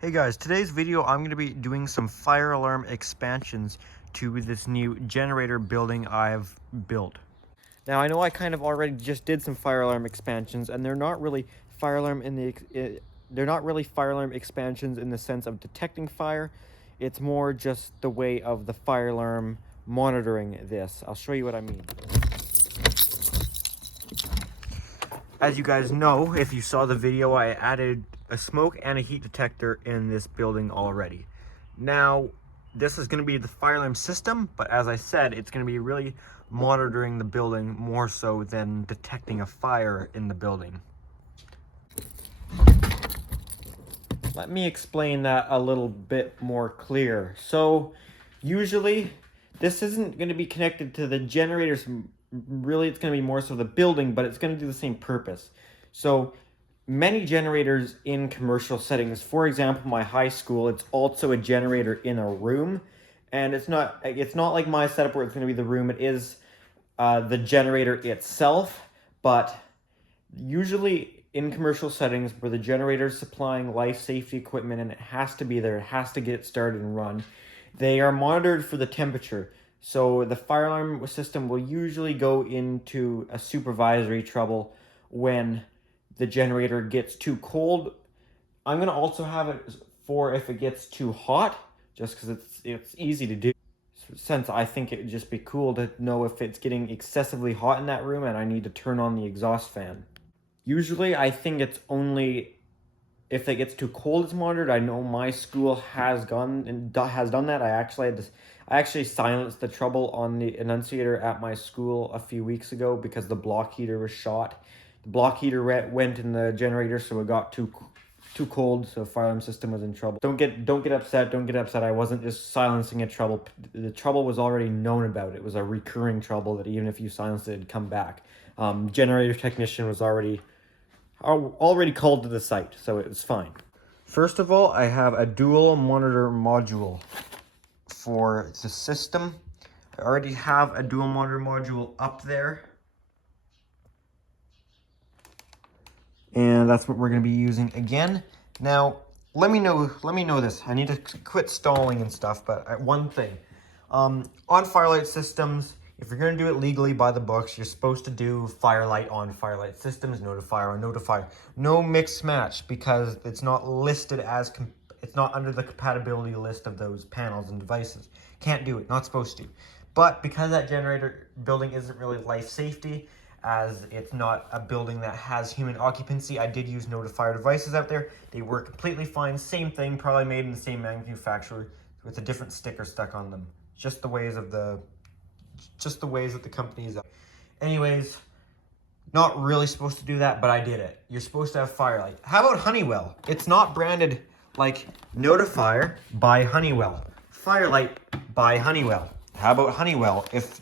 Hey guys, today's video I'm going to be doing some fire alarm expansions to this new generator building I've built. Now I know I kind of already just did some fire alarm expansions, and they're not really fire alarm expansions in the sense of detecting fire. It's more just the way of the fire alarm monitoring this. I'll show you what I mean. As you guys know, if you saw the video, I added a smoke and a heat detector in this building already. Now, this is going to be the fire alarm system, but as I said, it's going to be really monitoring the building more so than detecting a fire in the building. Let me explain that a little bit more clear. So, usually, this isn't going to be connected to the generators. Really, it's going to be more so the building, but it's going to do the same purpose. So many generators in commercial settings, for example, my high school, it's also a generator in a room, and it's not like my setup where it's going to be the room. It is the generator itself, but usually in commercial settings where the generator is supplying life safety equipment and it has to be there, it has to get started and run, they are monitored for the temperature. So the fire alarm system will usually go into a supervisory trouble when the generator gets too cold. I'm going to also have it for if it gets too hot, just because it's easy to do. Since I think it would just be cool to know if it's getting excessively hot in that room and I need to turn on the exhaust fan. Usually I think it's only if it gets too cold it's monitored. I know my school has done that. I actually silenced the trouble on the annunciator at my school a few weeks ago because the block heater was shot. The block heater went in the generator, so it got too cold, so the fire alarm system was in trouble. Don't get upset. I wasn't just silencing a trouble. The trouble was already known about. It was a recurring trouble that even if you silenced it, it'd come back. Generator technician was already called to the site, so it was fine. First of all, I have a dual monitor module for the system. I already have a dual monitor module up there, and that's what we're going to be using again. Now, let me know this. I need to quit stalling and stuff, but one thing. On firelight systems, if you're going to do it legally by the books, you're supposed to do firelight on firelight systems, notifier on notifier. No mix match, because it's not listed as, it's not under the compatibility list of those panels and devices. Can't do it, not supposed to. But because that generator building isn't really life safety, as it's not a building that has human occupancy, I did use notifier devices out there. They work completely fine, same thing, probably made in the same manufacturer with a different sticker stuck on them. Just the ways that the company is. Anyways, not really supposed to do that, but I did it. You're supposed to have firelight. How about Honeywell? It's not branded like Notifier by Honeywell, Firelight by Honeywell. How about Honeywell? If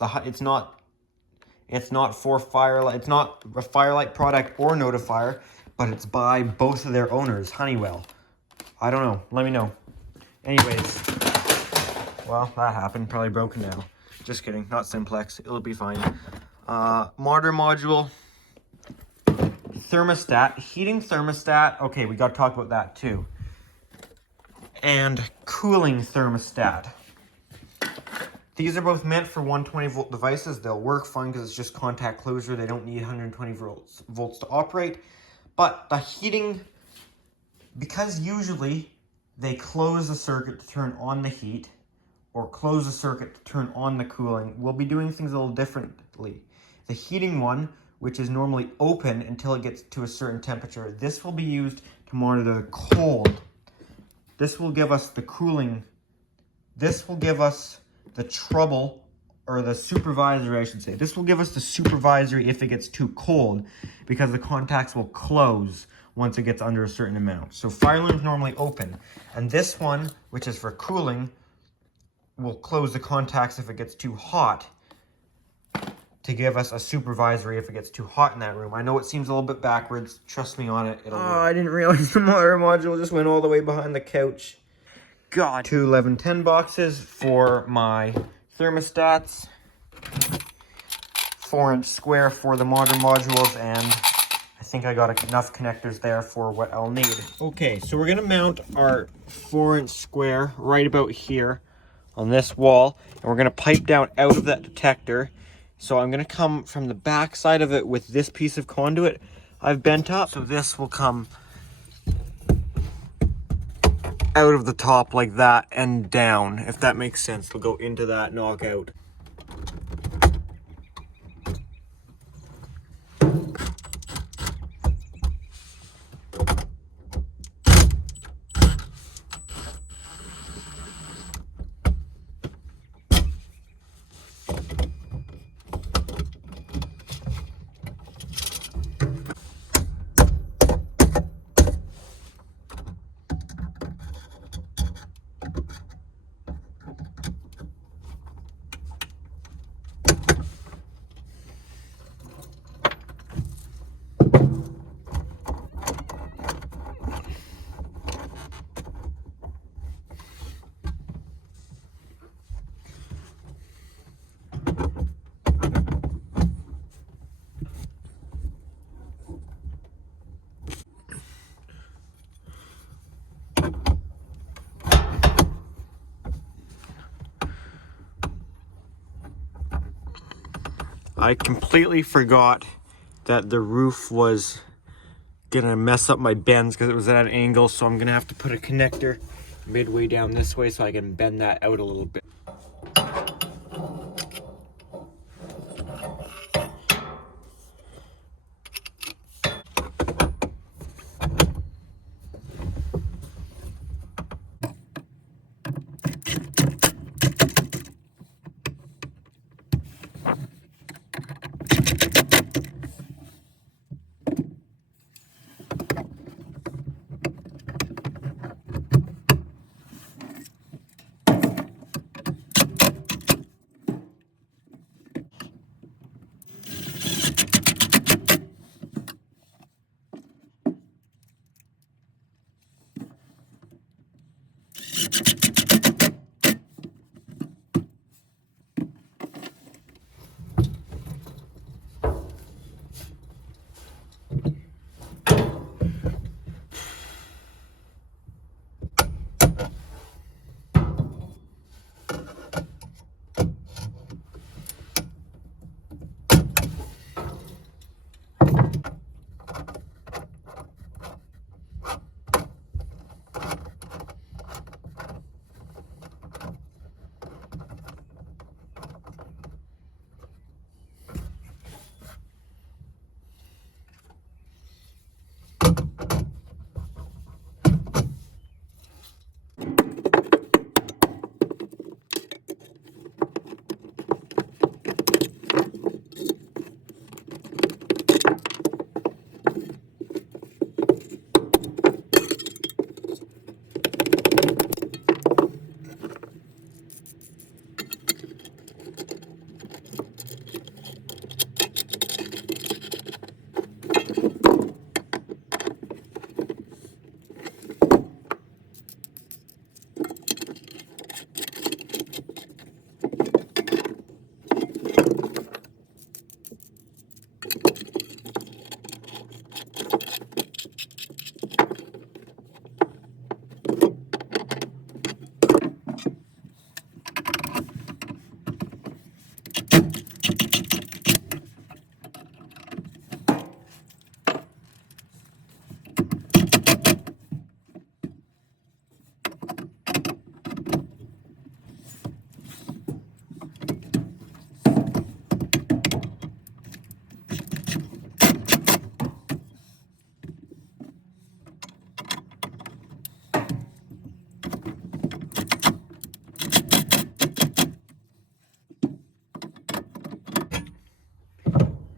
it's not for firelight, it's not a firelight product or notifier, but it's by both of their owners, Honeywell. I don't know. Let me know. Anyways, well, that happened. Probably broken now. Just kidding. Not simplex. It'll be fine. Monitor module. Thermostat. Heating thermostat. Okay, we got to talk about that too. And cooling thermostat. These are both meant for 120 volt devices. They'll work fine because it's just contact closure. They don't need 120 volts to operate. But the heating, because usually they close the circuit to turn on the heat or close the circuit to turn on the cooling, we'll be doing things a little differently. The heating one, which is normally open until it gets to a certain temperature, this will be used to monitor the cold. This will give us the cooling. This will give us the trouble, or the supervisory, I should say. This will give us the supervisory if it gets too cold, because the contacts will close once it gets under a certain amount. So fire alarm is normally open, and this one, which is for cooling, will close the contacts if it gets too hot, to give us a supervisory if it gets too hot in that room. I know it seems a little bit backwards. Trust me on it. It'll work. I didn't realize the monitor module just went all the way behind the couch. God. 2 1110 boxes for my thermostats. 4-inch square for the monitor modules, and I think I got enough connectors there for what I'll need. Okay, so we're gonna mount our 4-inch square right about here on this wall, and we're gonna pipe down out of that detector. So I'm gonna come from the back side of it with this piece of conduit I've bent up. So this will come out of the top like that and down, if that makes sense. It'll go into that knockout. I completely forgot that the roof was gonna mess up my bends because it was at an angle, so I'm gonna have to put a connector midway down this way so I can bend that out a little bit.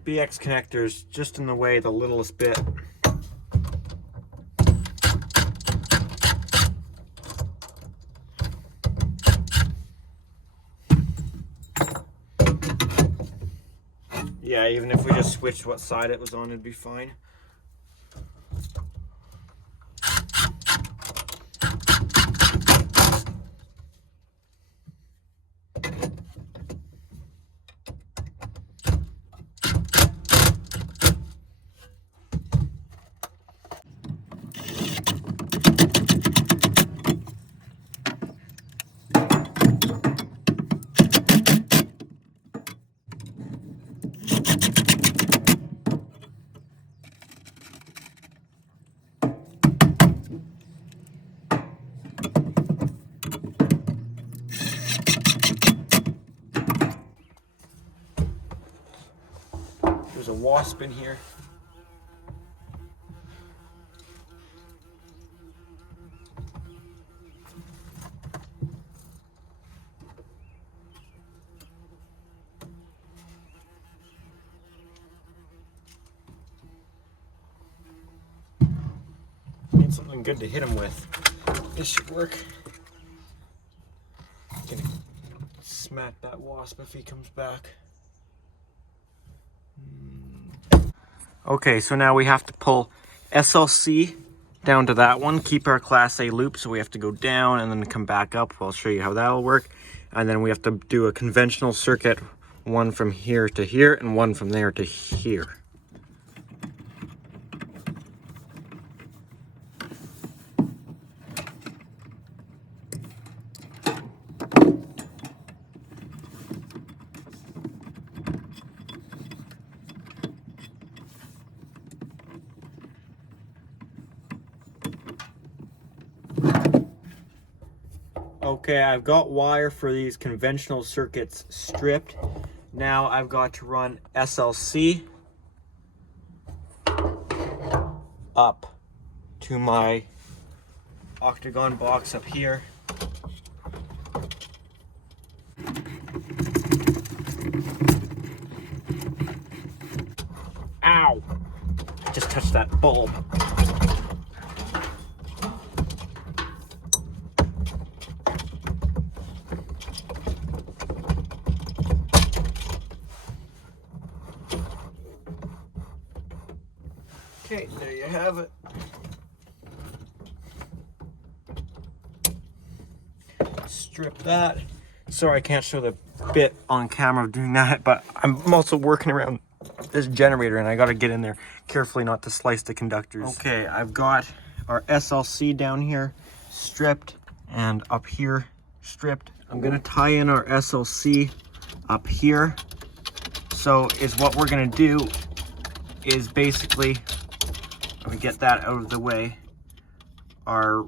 BX connectors just in the way the littlest bit. Yeah, even if we just switched what side it was on, it'd be fine. wasp in here. Need something good to hit him with. This should work. Gonna smack that wasp if he comes back. Okay, so now we have to pull SLC down to that one, keep our Class A loop, so we have to go down and then come back up. I'll show you how that'll work. And then we have to do a conventional circuit, one from here to here and one from there to here. Okay, I've got wire for these conventional circuits stripped. Now I've got to run SLC up to my octagon box up here. Ow! I just touched that bulb. Okay, there you have it. Strip that. Sorry I can't show the bit on camera of doing that, but I'm also working around this generator and I gotta get in there carefully not to slice the conductors. Okay, I've got our SLC down here stripped and up here stripped. I'm gonna tie in our SLC up here. So is what we're gonna do is basically, we get that out of the way, our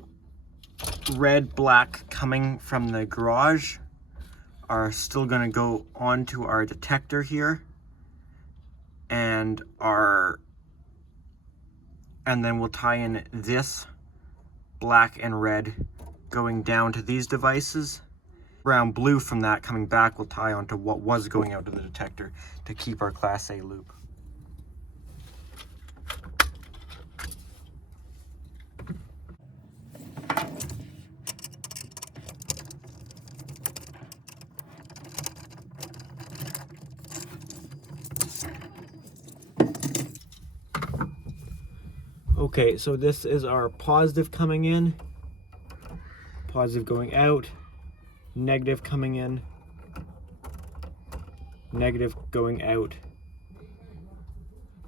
red, black coming from the garage are still going to go onto our detector here, and then we'll tie in this black and red going down to these devices. Brown, blue from that coming back will tie onto what was going out to the detector to keep our Class A loop. Okay, so this is our positive coming in, positive going out, negative coming in, negative going out.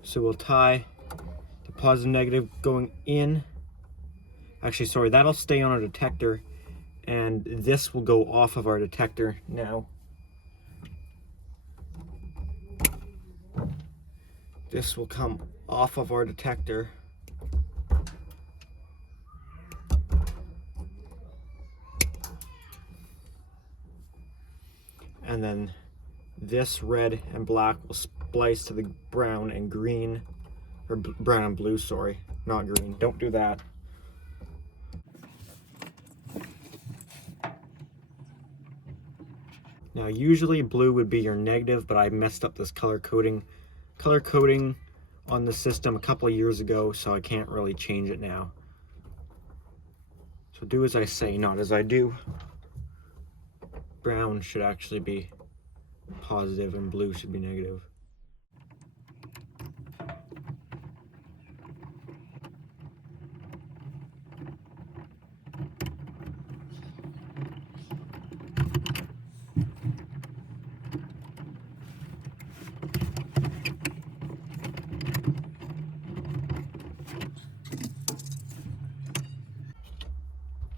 So we'll tie the positive, negative going in. Actually, sorry, that'll stay on our detector, and this will go off of our detector now. This will come off of our detector. And then this red and black will splice to the brown and green, or brown and blue, sorry, not green. Don't do that. Now usually blue would be your negative, but I messed up this color coding on the system a couple of years ago, so I can't really change it now. So do as I say, not as I do. Brown should actually be positive and blue should be negative.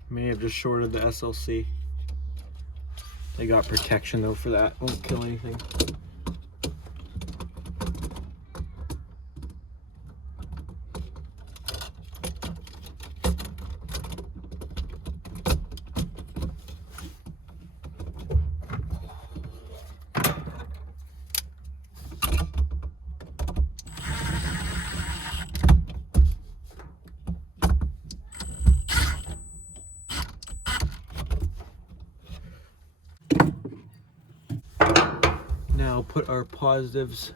May have just shorted the SLC. They got protection though for that. Won't kill anything. now put our positives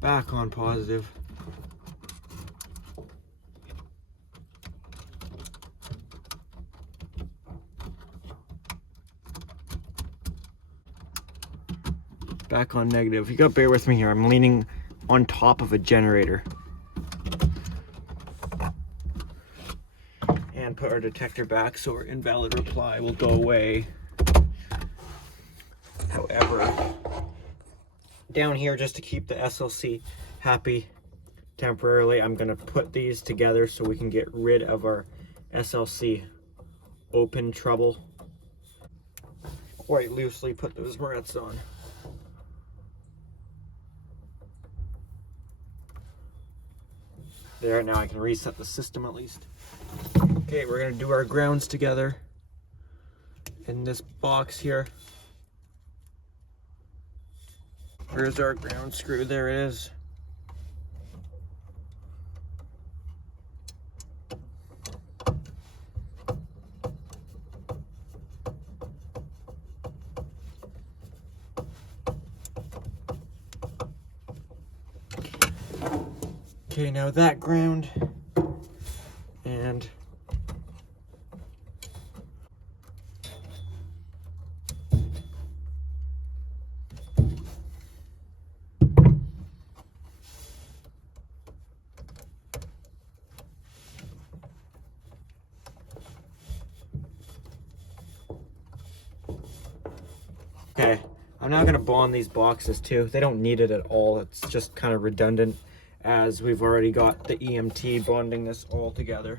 back on positive. Back on negative. You gotta bear with me here. I'm leaning on top of a generator. And put our detector back so our invalid reply will go away. However, down here, just to keep the SLC happy temporarily, I'm gonna put these together so we can get rid of our SLC open trouble. Quite loosely put those barrettes on. There, now I can reset the system at least. Okay, we're gonna do our grounds together in this box here. Where's our ground screw? There it is. Okay, now that ground and okay, I'm not gonna bond these boxes too. They don't need it at all. It's just kind of redundant as we've already got the EMT bonding this all together.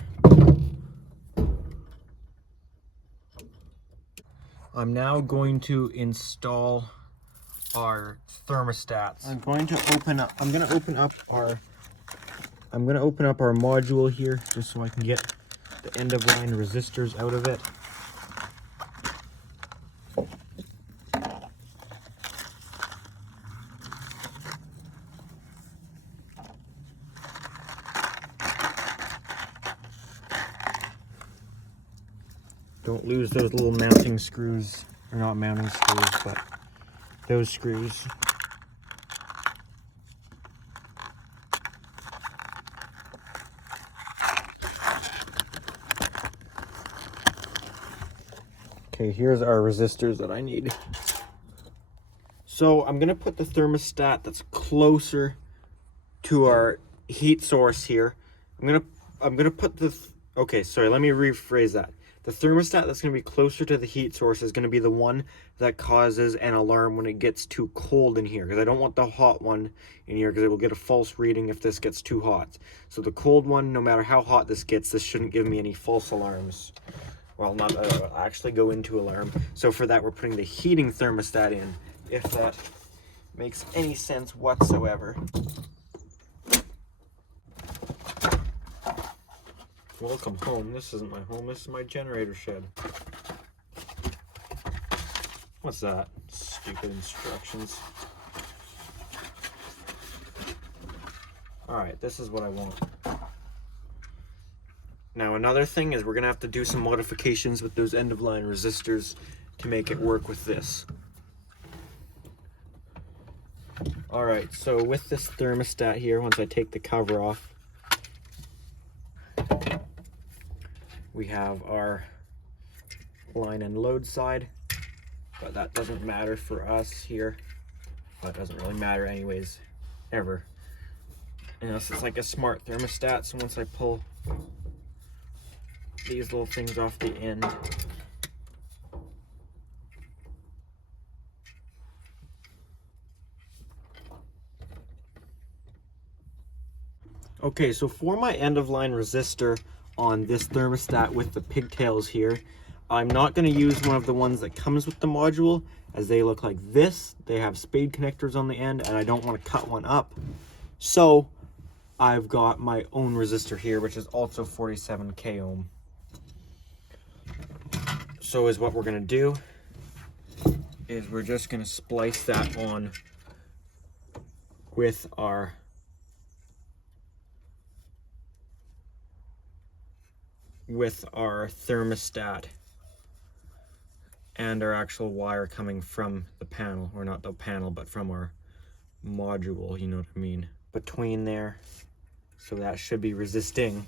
I'm now going to install our thermostats. I'm gonna open up our module here just so I can get the end of line resistors out of it. Don't lose those little mounting screws, or not mounting screws, but those screws. Okay, here's our resistors that I need. So I'm gonna put the thermostat that's closer to our heat source here. I'm gonna put the, okay, sorry, let me rephrase that. The thermostat that's going to be closer to the heat source is going to be the one that causes an alarm when it gets too cold in here, because I don't want the hot one in here because it will get a false reading if this gets too hot. So the cold one, no matter how hot this gets, this shouldn't give me any false alarms. Well, not actually go into alarm. So for that, we're putting the heating thermostat in, if that makes any sense whatsoever. Welcome home. This isn't my home, this is my generator shed. What's that? Stupid instructions. Alright, this is what I want. Now another thing is we're going to have to do some modifications with those end of line resistors to make it work with this. Alright, so with this thermostat here, once I take the cover off, we have our line and load side, but that doesn't matter for us here. That doesn't really matter anyways, ever. Unless it's like a smart thermostat, so once I pull these little things off the end, okay, so for my end of line resistor on this thermostat with the pigtails here, I'm not going to use one of the ones that comes with the module, as they look like this. They have spade connectors on the end and I don't want to cut one up. So I've got my own resistor here, which is also 47 k ohm. So is what we're going to do is we're just going to splice that on with our thermostat, and our actual wire coming from the panel, or not the panel, but from our module, you know what I mean, between there. So that should be resisting.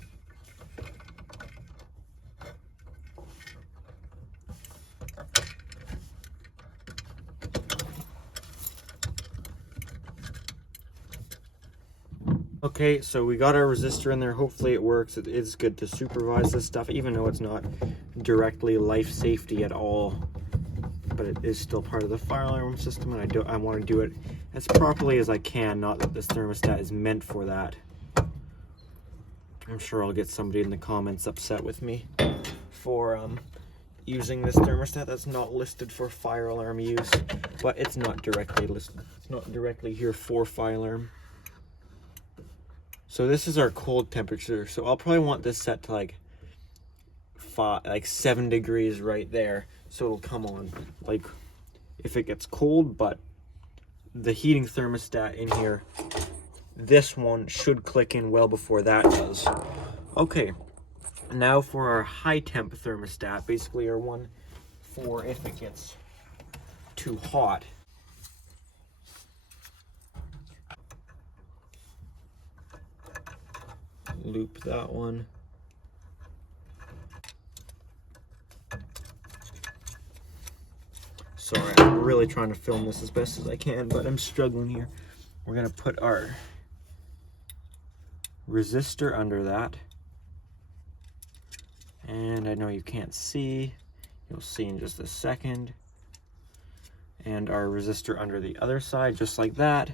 Okay, so we got our resistor in there. Hopefully it works. It is good to supervise this stuff, even though it's not directly life safety at all. But it is still part of the fire alarm system, and I want to do it as properly as I can. Not that this thermostat is meant for that. I'm sure I'll get somebody in the comments upset with me for using this thermostat that's not listed for fire alarm use, but it's not directly listed. It's not directly here for fire alarm. So this is our cold temperature. So I'll probably want this set to like 7 degrees right there. So it'll come on like if it gets cold, but the heating thermostat in here, this one should click in well before that does. Okay, now for our high temp thermostat, basically our one for if it gets too hot. Loop that one. Sorry, I'm really trying to film this as best as I can, but I'm struggling here. We're gonna put our resistor under that. And I know you can't see, you'll see in just a second. And our resistor under the other side, just like that.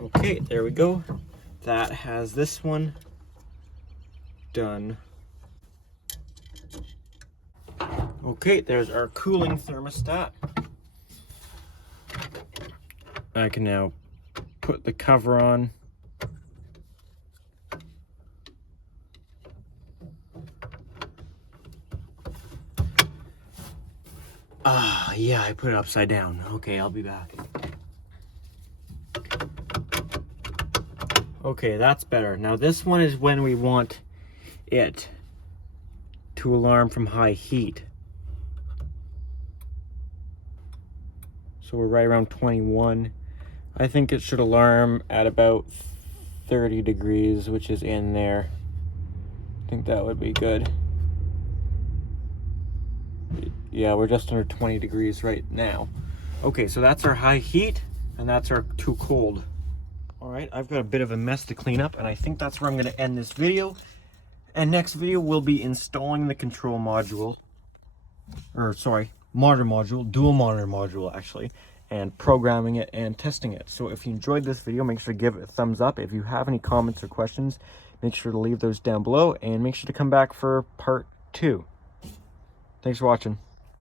Okay, there we go. That has this one done. Okay, there's our cooling thermostat. I can now put the cover on. Yeah, I put it upside down. Okay, I'll be back. Okay, that's better. Now this one is when we want it to alarm from high heat. So we're right around 21. I think it should alarm at about 30 degrees, which is in there. I think that would be good. Yeah, we're just under 20 degrees right now. Okay, so that's our high heat, and that's our too cold. All right, I've got a bit of a mess to clean up, and I think that's where I'm going to end this video. And next video, we'll be installing the control module, or sorry, monitor module, dual monitor module actually, and programming it and testing it. So if you enjoyed this video, make sure to give it a thumbs up. If you have any comments or questions, make sure to leave those down below, and make sure to come back for part 2. Thanks for watching.